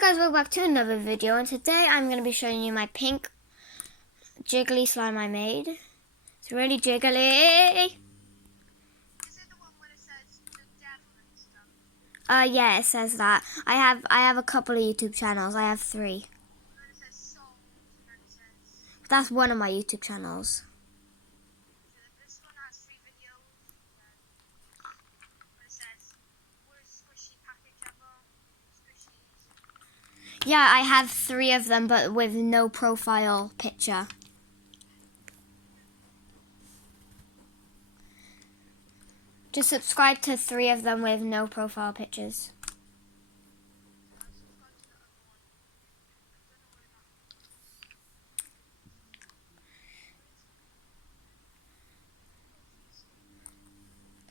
Hi guys, welcome back to another video, and today I'm going to be showing you my pink jiggly slime I made. It's really jiggly. Is it the one where it says the devil and stuff? Yeah, it says that. I have a couple of YouTube channels. I have 3. And then it says salt, and then it says... That's one of my YouTube channels. So this one has 3 videos, and then where it says, worst squishy package ever, squishies. Yeah, I have 3 of them, but with no profile picture. Just subscribe to 3 of them with no profile pictures.